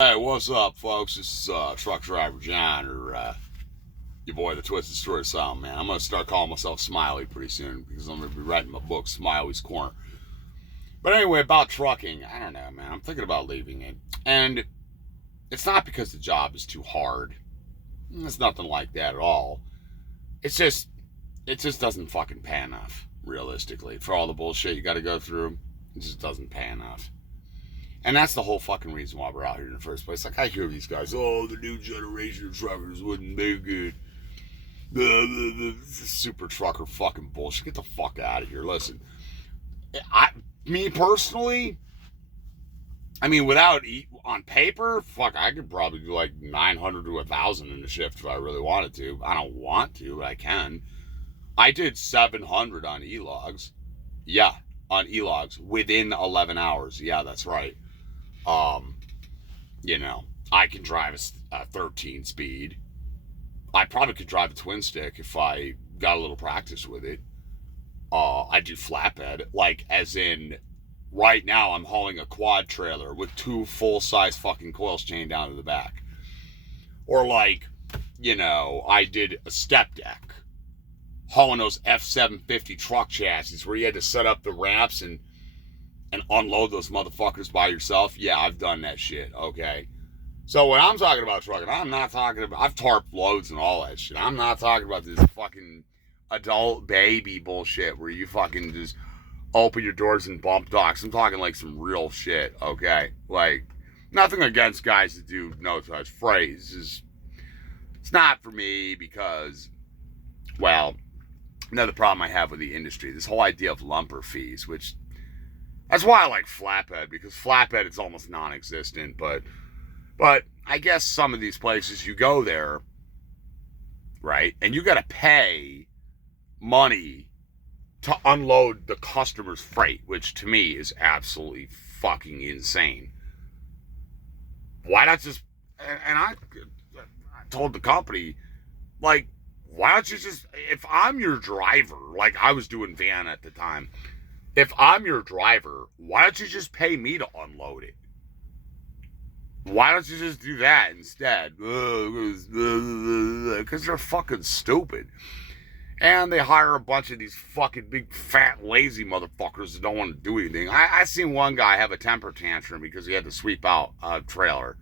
Hey, what's up, folks? This is Truck Driver John, or your boy, the Twisted Story Sound, man. I'm going to start calling myself Smiley pretty soon because I'm going to be writing my book, Smiley's Corner. But anyway, about trucking, I don't know, man. I'm thinking about leaving it. And it's not because the job is too hard. It's nothing like that at all. It's just, it just doesn't fucking pay enough, realistically. For all the bullshit you got to go through, it just doesn't pay enough. And that's the whole fucking reason why we're out here in the first place. Like, I hear these guys, oh, the new generation of truckers wouldn't make it. The super trucker fucking bullshit. Get the fuck out of here. Listen, me personally, I mean, on paper, fuck, I could probably do like 900 to 1,000 in a shift if I really wanted to. I don't want to, but I can. I did 700 on E-logs. Yeah, on E-logs within 11 hours. Yeah, that's right. Um, I can drive a 13 speed. I probably could drive a twin stick if I got a little practice with it. I do flatbed, like as in right now I'm hauling a quad trailer with two full-size fucking coils chained down to the back. Or like, I did a step deck, hauling those F750 truck chassis where you had to set up the ramps and unload those motherfuckers by yourself. Yeah, I've done that shit, okay? So when I'm talking about trucking, I'm not talking about, I've tarped loads and all that shit. I'm not talking about this fucking adult baby bullshit where you fucking just open your doors and bump docks. I'm talking like some real shit, okay? Like, nothing against guys that do no-touch freight. It's not for me because, well, another problem I have with the industry, this whole idea of lumper fees, which, that's why I like flatbed, because flatbed is almost non-existent, but I guess some of these places you go there, right, and you got to pay money to unload the customer's freight, which to me is absolutely fucking insane. Why not just, and I told the company, like, why don't you just, if I'm your driver, like I was doing van at the time, if I'm your driver, why don't you just pay me to unload it? Why don't you just do that instead? Because they're fucking stupid. And they hire a bunch of these fucking big, fat, lazy motherfuckers that don't want to do anything. I seen one guy have a temper tantrum because he had to sweep out a trailer.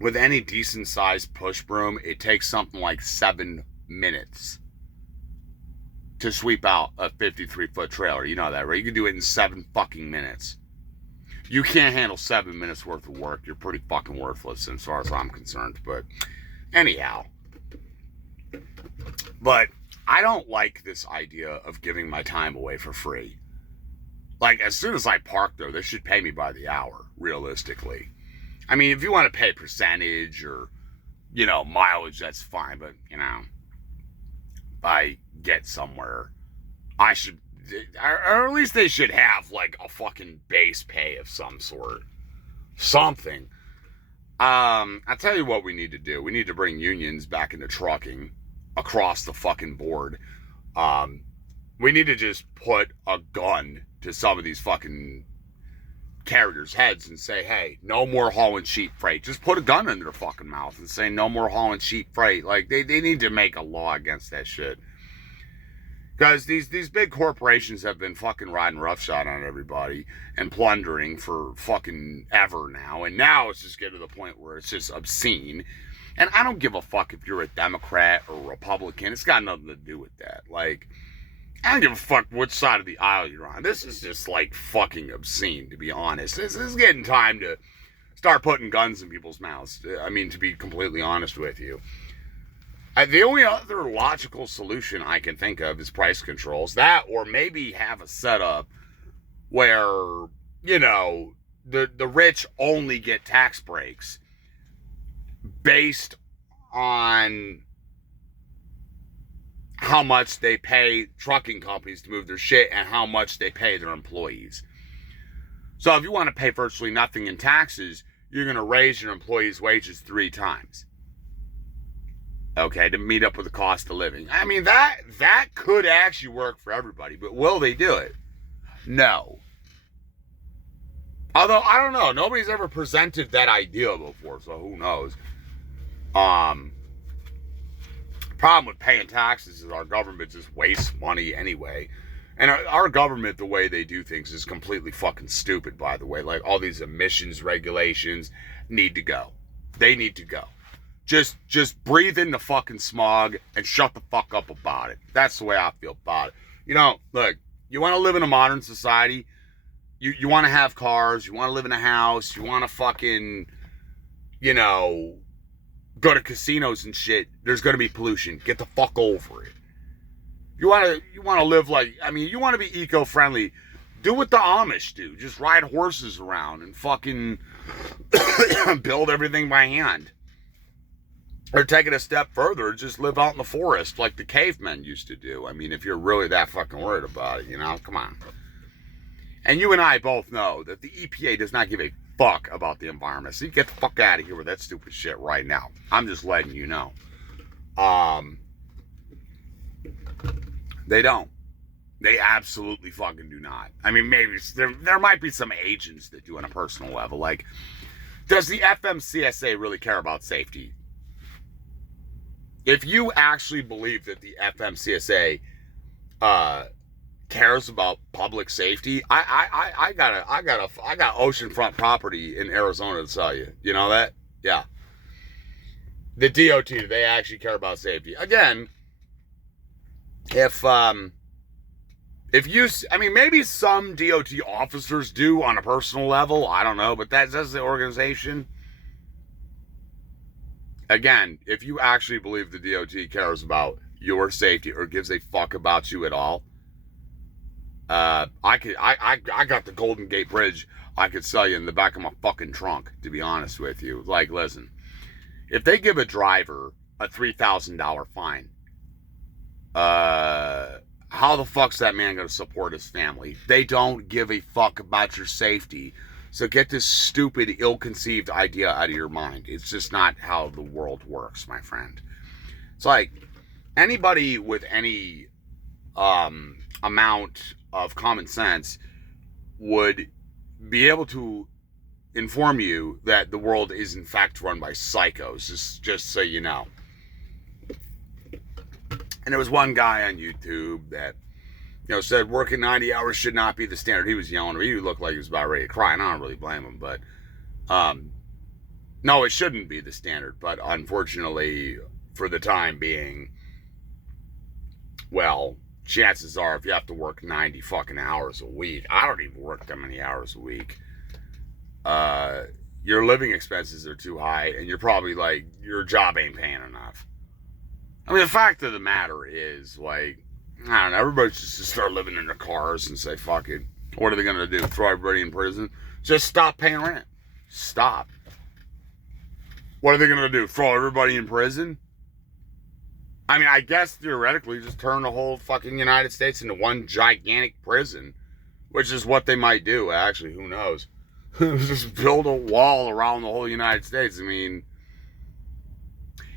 With any decent-sized push broom, it takes something like 7 minutes to sweep out a 53-foot trailer. You know that, right? You can do it in 7 fucking minutes. You can't handle 7 minutes worth of work. You're pretty fucking worthless as far as I'm concerned. But anyhow. But I don't like this idea of giving my time away for free. Like, as soon as I park there, they should pay me by the hour, realistically. I mean, if you want to pay percentage or, mileage, that's fine. But, if I get somewhere, I should, or at least they should have like a fucking base pay of some sort. Something. I'll tell you what we need to do. We need to bring unions back into trucking across the fucking board. We need to just put a gun to some of these fucking carriers' heads and say, hey, no more hauling cheap freight. Just put a gun in their fucking mouth and say no more hauling cheap freight. Like, they need to make a law against that shit. Because these big corporations have been fucking riding roughshod on everybody and plundering for fucking ever now. And now it's just getting to the point where it's just obscene. And I don't give a fuck if you're a Democrat or a Republican. It's got nothing to do with that. Like, I don't give a fuck which side of the aisle you're on. This is just like fucking obscene, to be honest. This is getting time to start putting guns in people's mouths. I mean, to be completely honest with you. The only other logical solution I can think of is price controls. That, or maybe have a setup where, the rich only get tax breaks based on how much they pay trucking companies to move their shit and how much they pay their employees. So if you want to pay virtually nothing in taxes, you're going to raise your employees' wages 3 times. Okay, to meet up with the cost of living. I mean, that could actually work for everybody, but will they do it? No. Although, I don't know. Nobody's ever presented that idea before, so who knows. Problem with paying taxes is our government just wastes money anyway. And our government, the way they do things is completely fucking stupid, by the way. Like, all these emissions regulations need to go. They need to go. Just breathe in the fucking smog and shut the fuck up about it. That's the way I feel about it. You know, look, you want to live in a modern society, you want to have cars, you want to live in a house, you want to fucking, you know, go to casinos and shit, there's going to be pollution. Get the fuck over it. You want to live like, I mean, you want to be eco-friendly. Do what the Amish do. Just ride horses around and fucking build everything by hand. Or take it a step further, just live out in the forest like the cavemen used to do. I mean, if you're really that fucking worried about it, you know, come on. And you and I both know that the EPA does not give a fuck about the environment. So you get the fuck out of here with that stupid shit right now. I'm just letting you know. They don't. They absolutely fucking do not. I mean, maybe there might be some agents that do on a personal level. Like, does the FMCSA really care about safety? If you actually believe that the FMCSA cares about public safety, I got oceanfront property in Arizona to sell you. You know that? Yeah. The DOT, they actually care about safety. Again, if you, I mean, maybe some DOT officers do on a personal level, I don't know, but that's the organization. Again, if you actually believe the DOT cares about your safety or gives a fuck about you at all, I got the Golden Gate Bridge I could sell you in the back of my fucking trunk, to be honest with you. Like, listen, if they give a driver a $3,000 fine, how the fuck's that man gonna support his family? They don't give a fuck about your safety. So get this stupid, ill-conceived idea out of your mind. It's just not how the world works, my friend. It's like anybody with any amount of common sense would be able to inform you that the world is in fact run by psychos, just so you know. And there was one guy on YouTube that, you know, said working 90 hours should not be the standard. He was yelling. He looked like he was about ready to cry, and I don't really blame him. But, no, it shouldn't be the standard. But unfortunately, for the time being, well, chances are if you have to work 90 fucking hours a week, I don't even work that many hours a week, your living expenses are too high, and you're probably like, your job ain't paying enough. I mean, the fact of the matter is, like, I don't know, everybody just start living in their cars and say, fuck it. What are they going to do? Throw everybody in prison? Just stop paying rent. Stop. What are they going to do? Throw everybody in prison? I mean, I guess theoretically just turn the whole fucking United States into one gigantic prison, which is what they might do, actually. Who knows? Just build a wall around the whole United States. I mean,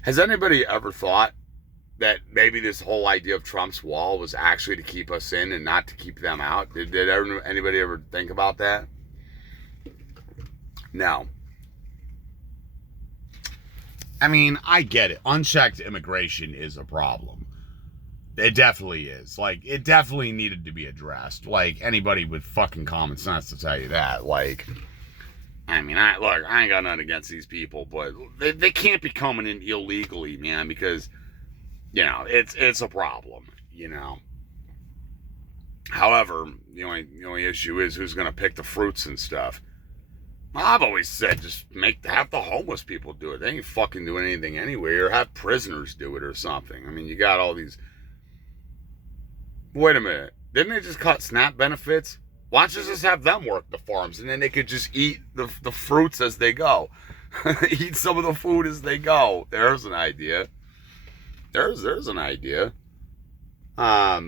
has anybody ever thought that maybe this whole idea of Trump's wall was actually to keep us in and not to keep them out? Did anybody ever think about that? No. I mean, I get it. Unchecked immigration is a problem. It definitely is. Like, it definitely needed to be addressed. Like, anybody with fucking common sense to tell you that. Like, I mean, look, I ain't got nothing against these people, but they can't be coming in illegally, man, because, you know, it's a problem, you know. However, the only issue is who's going to pick the fruits and stuff. I've always said just have the homeless people do it. They ain't fucking doing anything anyway, or have prisoners do it or something. I mean, you got all these. Wait a minute, didn't they just cut SNAP benefits? Why don't you just have them work the farms, and then they could just eat the fruits as they go, eat some of the food as they go. There's an idea. There's an idea. But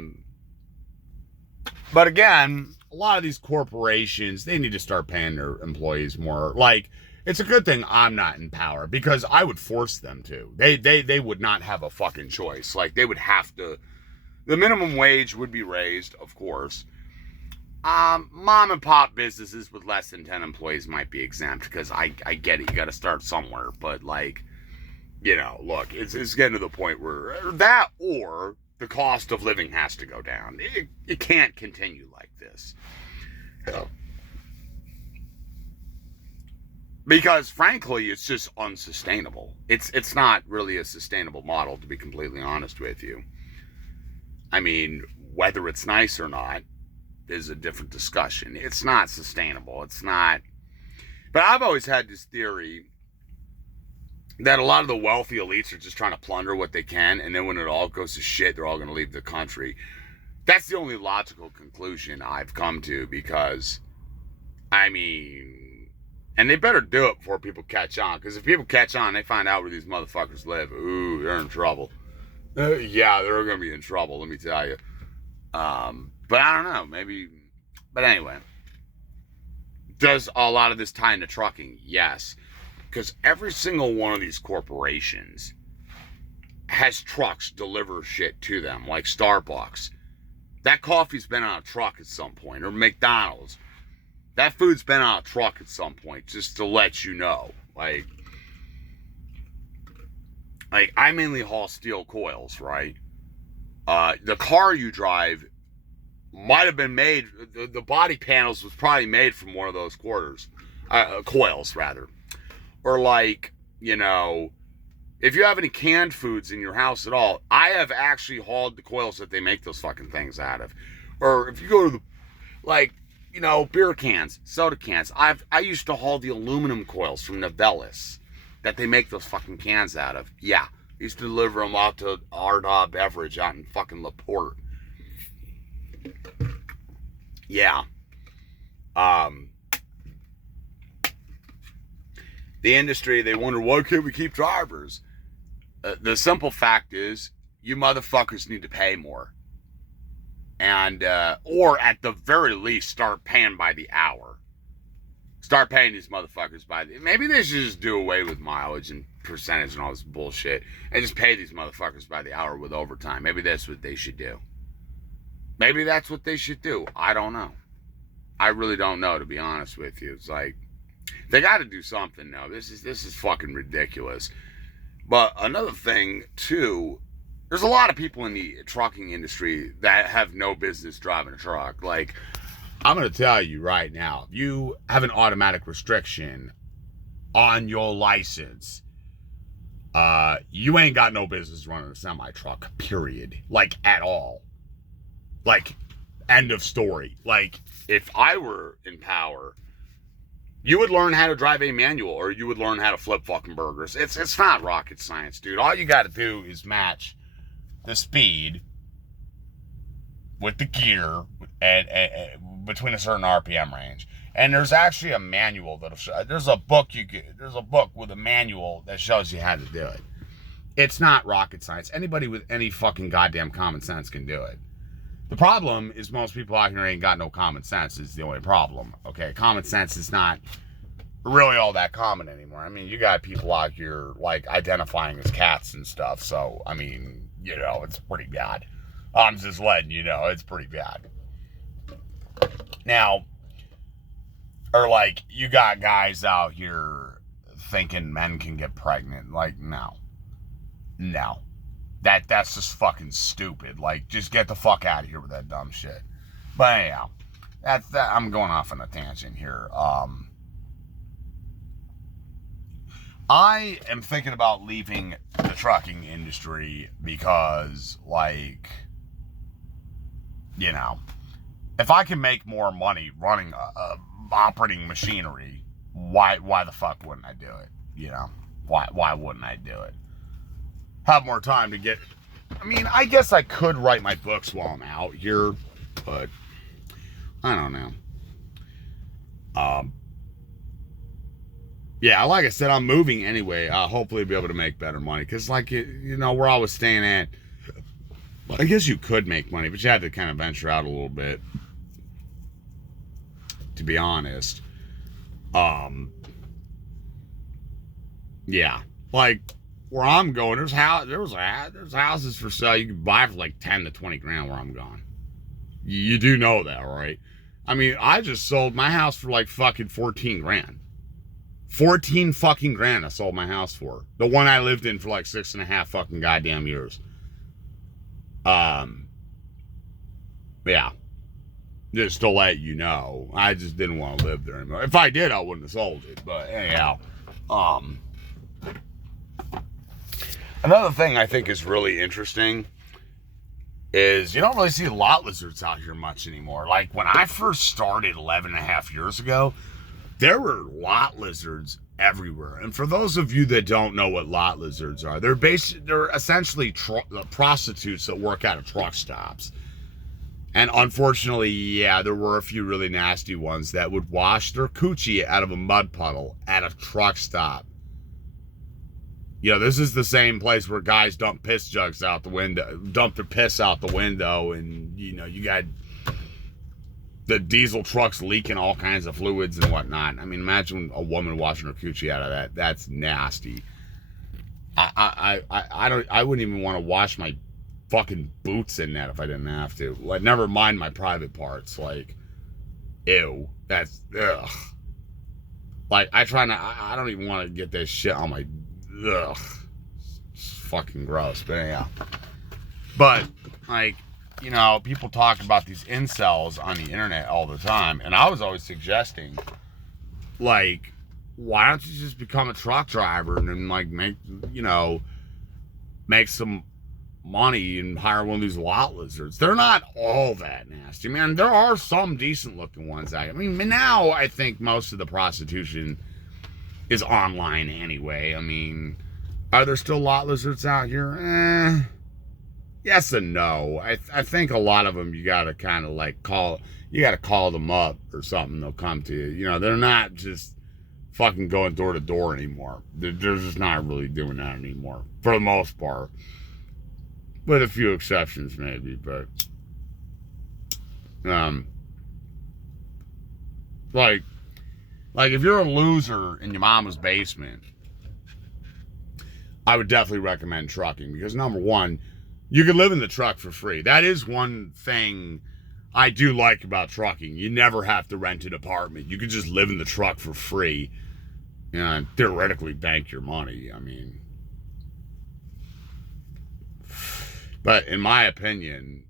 again, a lot of these corporations, they need to start paying their employees more. Like, it's a good thing I'm not in power, because I would force them to. They would not have a fucking choice. Like, they would have to. The minimum wage would be raised, of course. Mom and pop businesses with less than 10 employees might be exempt because I get it. You got to start somewhere. But, like, look, it's getting to the point where that or the cost of living has to go down. It can't continue like this. Because, frankly, it's just unsustainable. It's not really a sustainable model, to be completely honest with you. I mean, whether it's nice or not is a different discussion. It's not sustainable. It's not. But I've always had this theory that a lot of the wealthy elites are just trying to plunder what they can, and then when it all goes to shit, they're all going to leave the country. That's the only logical conclusion I've come to because, I mean, and they better do it before people catch on, because if people catch on, they find out where these motherfuckers live, ooh, they're in trouble. Yeah, they're going to be in trouble, let me tell you. But I don't know, maybe. But anyway, does a lot of this tie into trucking? Yes. Because every single one of these corporations has trucks deliver shit to them, like Starbucks. That coffee's been on a truck at some point, or McDonald's. That food's been on a truck at some point, just to let you know. Like I mainly haul steel coils, right? The car you drive might have been made, the body panels was probably made from one of those coils, rather. Or like, if you have any canned foods in your house at all, I have actually hauled the coils that they make those fucking things out of. Or if you go to the, beer cans, soda cans, I used to haul the aluminum coils from Novelis that they make those fucking cans out of. Yeah, I used to deliver them out to Ardagh Beverage out in fucking LaPorte. Yeah. The industry, they wonder, why can't we keep drivers? The simple fact is, you motherfuckers need to pay more. And, or at the very least, start paying by the hour. Start paying these motherfuckers maybe they should just do away with mileage and percentage and all this bullshit, and just pay these motherfuckers by the hour with overtime. Maybe that's what they should do. Maybe that's what they should do. I don't know. I really don't know, to be honest with you. It's like, they got to do something now. This is fucking ridiculous. But another thing, too, there's a lot of people in the trucking industry that have no business driving a truck. Like, I'm going to tell you right now, if you have an automatic restriction on your license, you ain't got no business running a semi-truck, period. Like, at all. Like, end of story. Like, if I were in power, you would learn how to drive a manual, or you would learn how to flip fucking burgers. It's not rocket science, dude. All you got to do is match the speed with the gear and between a certain RPM range. And there's actually a manual that'll show. There's a book with a manual that shows you how to do it. It's not rocket science. Anybody with any fucking goddamn common sense can do it. The problem is most people out here ain't got no common sense is the only problem, okay? Common sense is not really all that common anymore. I mean, you got people out here, like, identifying as cats and stuff, so, I mean, it's pretty bad. I'm just letting you know, it's pretty bad. Now, or, like, you got guys out here thinking men can get pregnant. Like, no. That's just fucking stupid. Like, just get the fuck out of here with that dumb shit. But anyhow, I'm going off on a tangent here. I am thinking about leaving the trucking industry because, like, if I can make more money running operating machinery, why the fuck wouldn't I do it? Why wouldn't I do it? Have more time to get. I mean, I guess I could write my books while I'm out here, but I don't know. Yeah, like I said, I'm moving anyway. I'll hopefully be able to make better money because, like, where I was staying at, I guess you could make money, but you had to kind of venture out a little bit, to be honest. Yeah, like. Where I'm going, there's houses for sale you can buy for like 10 to 20 grand where I'm going. You do know that, right? I mean, I just sold my house for like fucking 14 grand. 14 fucking grand I sold my house for. The one I lived in for like 6.5 fucking goddamn years. Yeah. Just to let you know. I just didn't want to live there anymore. If I did, I wouldn't have sold it. But anyhow. Another thing I think is really interesting is you don't really see lot lizards out here much anymore. Like when I first started 11.5 years ago, there were lot lizards everywhere. And for those of you that don't know what lot lizards are, they're essentially prostitutes that work out of truck stops. And unfortunately, yeah, there were a few really nasty ones that would wash their coochie out of a mud puddle at a truck stop. You know, this is the same place where guys dump piss jugs out the window, dump their piss out the window, and, you know, you got the diesel trucks leaking all kinds of fluids and whatnot. I mean, imagine a woman washing her coochie out of that. That's nasty. I wouldn't even want to wash my fucking boots in that if I didn't have to. Like, never mind my private parts. Like, ew. That's, ugh. Like, I don't even want to get this shit on my, ugh. It's fucking gross. But anyhow. But, like, you know, people talk about these incels on the internet all the time, and I was always suggesting, like, why don't you just become a truck driver and then, like, make some money and hire one of these lot lizards? They're not all that nasty, man. There are some decent looking ones. I mean, now I think most of the prostitution is online anyway. I mean, are there still lot lizards out here? Yes and no. I think a lot of them you gotta kind of like call them up or something. They'll come to you. You know, they're not just fucking going door to door anymore. They're just not really doing that anymore for the most part, with a few exceptions maybe. But like if you're a loser in your mama's basement, I would definitely recommend trucking because number one, you can live in the truck for free. That is one thing I do like about trucking. You never have to rent an apartment. You can just live in the truck for free and theoretically bank your money. I mean, but in my opinion,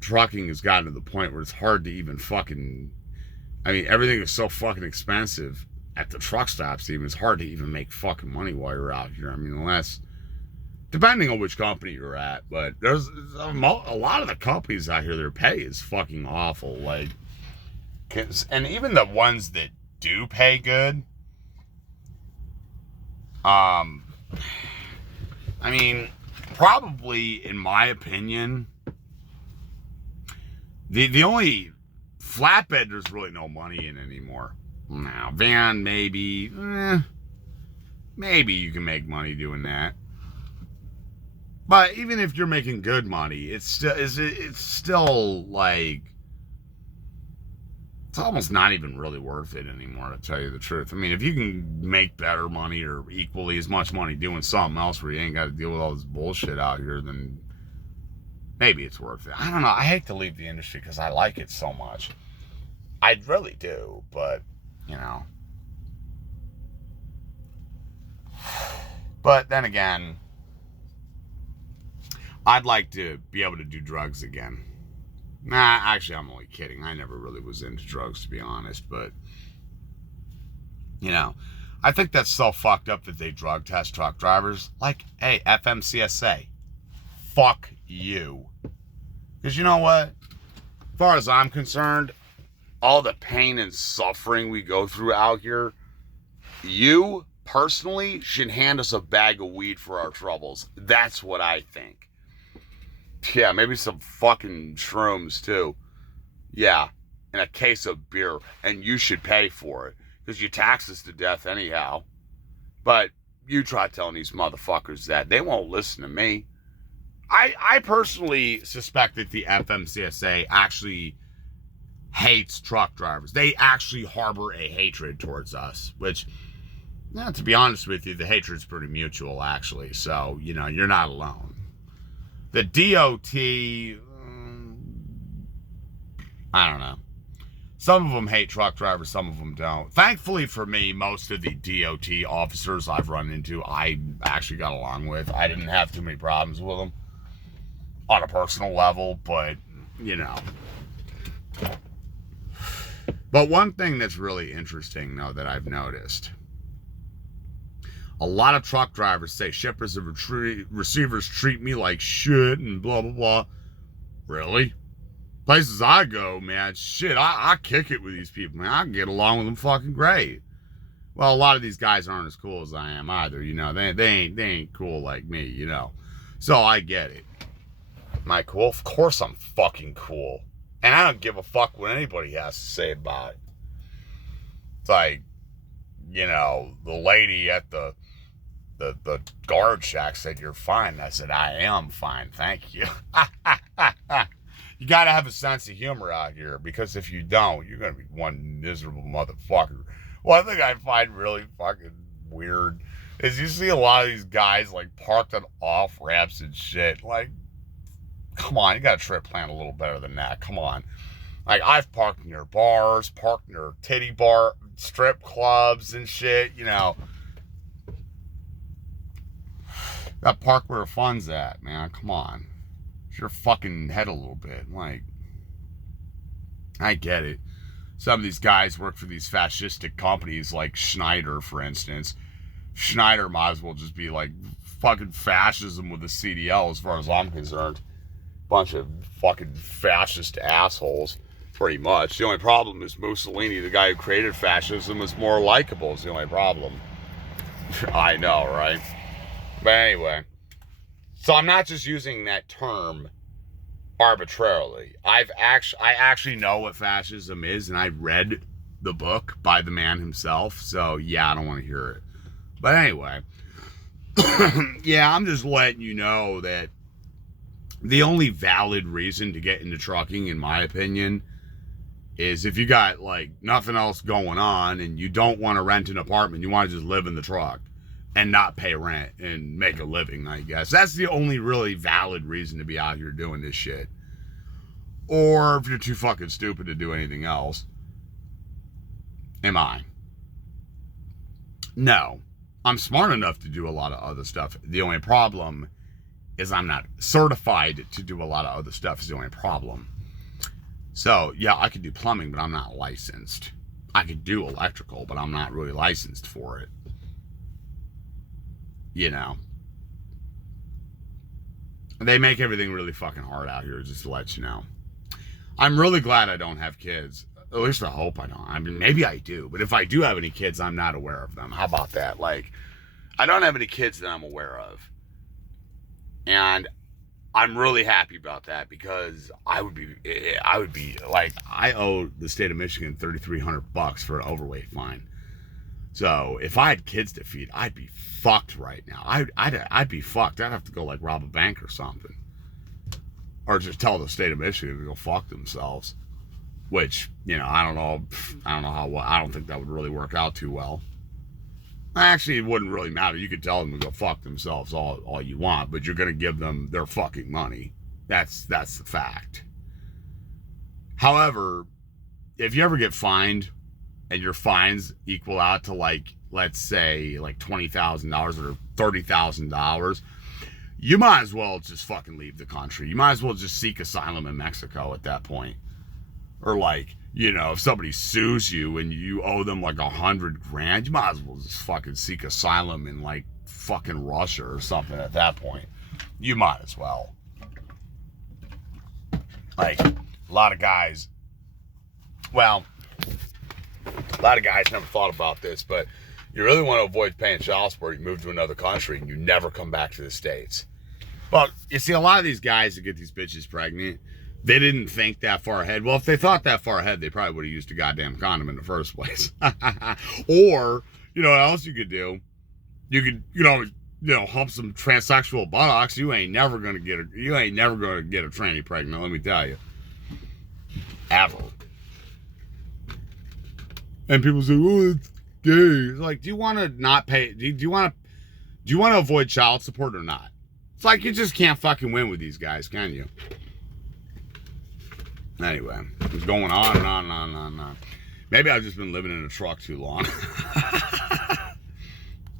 trucking has gotten to the point where it's hard to even fucking, I mean, everything is so fucking expensive at the truck stops even. It's hard to even make fucking money while you're out here. I mean, unless, depending on which company you're at, but there's a lot of the companies out here, their pay is fucking awful. Like, and even the ones that do pay good, I mean, probably in my opinion, the only flatbed there's really no money in anymore. Now, van maybe, maybe you can make money doing that. But even if you're making good money, it's still like, it's almost not even really worth it anymore, to tell you the truth. I mean, if you can make better money or equally as much money doing something else where you ain't got to deal with all this bullshit out here, then maybe it's worth it. I don't know. I hate to leave the industry because I like it so much. I really do, but, you know. But then again, I'd like to be able to do drugs again. Nah, actually, I'm only kidding. I never really was into drugs, to be honest. But, you know, I think that's so fucked up that they drug test truck drivers. Like, hey, FMCSA, fuck you. Because you know what? As far as I'm concerned, all the pain and suffering we go through out here, you personally should hand us a bag of weed for our troubles. That's what I think. Yeah, maybe some fucking shrooms too. Yeah, and a case of beer. And you should pay for it. Because you tax us to death anyhow. But you try telling these motherfuckers that. They won't listen to me. I personally suspect that the FMCSA actually hates truck drivers. They actually harbor a hatred towards us. Which, to be honest with you, the hatred's pretty mutual actually. So, you know, you're not alone. The DOT, I don't know. Some of them hate truck drivers, some of them don't. Thankfully for me, most of the DOT officers I've run into, I actually got along with. I didn't have too many problems with them on a personal level, but, you know. But one thing that's really interesting, though, that I've noticed, a lot of truck drivers say shippers and receivers treat me like shit and blah, blah, blah. Really? Places I go, man, shit, I kick it with these people, man. I can get along with them fucking great. Well, a lot of these guys aren't as cool as I am either, you know. They ain't cool like me, you know. So I get it. Am I cool? Of course I'm fucking cool. And I don't give a fuck what anybody has to say about it. It's like, you know, the lady at the guard shack said, "You're fine." I said, "I am fine, thank you." You gotta have a sense of humor out here, because if you don't, you're gonna be one miserable motherfucker. One thing I find really fucking weird is you see a lot of these guys like parked on off ramps and shit. Like, come on, you got a trip plan a little better than that. Come on. Like, I've parked near bars, parked near titty bar, strip clubs and shit, you know. That park where the fun's at, man. Come on. Use your fucking head a little bit. Like, I get it. Some of these guys work for these fascistic companies like Schneider, for instance. Schneider might as well just be like fucking fascism with a CDL as far as I'm concerned. Bunch of fucking fascist assholes, pretty much. The only problem is Mussolini, the guy who created fascism, is more likable, is the only problem. I know, right? But anyway, so I'm not just using that term arbitrarily. I actually know what fascism is, and I read the book by the man himself, so yeah, I don't want to hear it. But anyway, yeah, I'm just letting you know that the only valid reason to get into trucking, in my opinion, is if you got like nothing else going on and you don't want to rent an apartment, you want to just live in the truck and not pay rent and make a living, I guess. That's the only really valid reason to be out here doing this shit. Or if you're too fucking stupid to do anything else. Am I? No. I'm smart enough to do a lot of other stuff. The only problem is I'm not certified to do a lot of other stuff is the only problem. So, yeah, I could do plumbing, but I'm not licensed. I could do electrical, but I'm not really licensed for it. You know. They make everything really fucking hard out here, just to let you know. I'm really glad I don't have kids. At least I hope I don't. I mean, maybe I do. But if I do have any kids, I'm not aware of them. How about that? Like, I don't have any kids that I'm aware of. And I'm really happy about that, because I would be like, I owe the state of Michigan $3,300 for an overweight fine. So if I had kids to feed, I'd be fucked right now. I'd be fucked. I'd have to go like rob a bank or something, or just tell the state of Michigan to go fuck themselves. Which, you know, I don't know how well. I don't think that would really work out too well. Actually, it wouldn't really matter. You could tell them to go fuck themselves all you want, but you're going to give them their fucking money. That's the fact. However, if you ever get fined and your fines equal out to, like, let's say, like $20,000 or $30,000, you might as well just fucking leave the country. You might as well just seek asylum in Mexico at that point. Or, like, you know, if somebody sues you and you owe them like $100,000, you might as well just fucking seek asylum in like fucking Russia or something at that point. You might as well. Like, a lot of guys never thought about this, but you really want to avoid paying child support, you move to another country and you never come back to the States. But you see, a lot of these guys that get these bitches pregnant, they didn't think that far ahead. Well, if they thought that far ahead, they probably would have used a goddamn condom in the first place. Or, you know what else you could do? You could, you know, hump some transsexual buttocks. You ain't never gonna get a tranny pregnant, let me tell you. Ever. And people say, "Oh, it's gay." It's like, do you want to not pay? Do you want to avoid child support or not? It's like, you just can't fucking win with these guys, can you? Anyway. Just going on and on and on and on and on. Maybe I've just been living in a truck too long.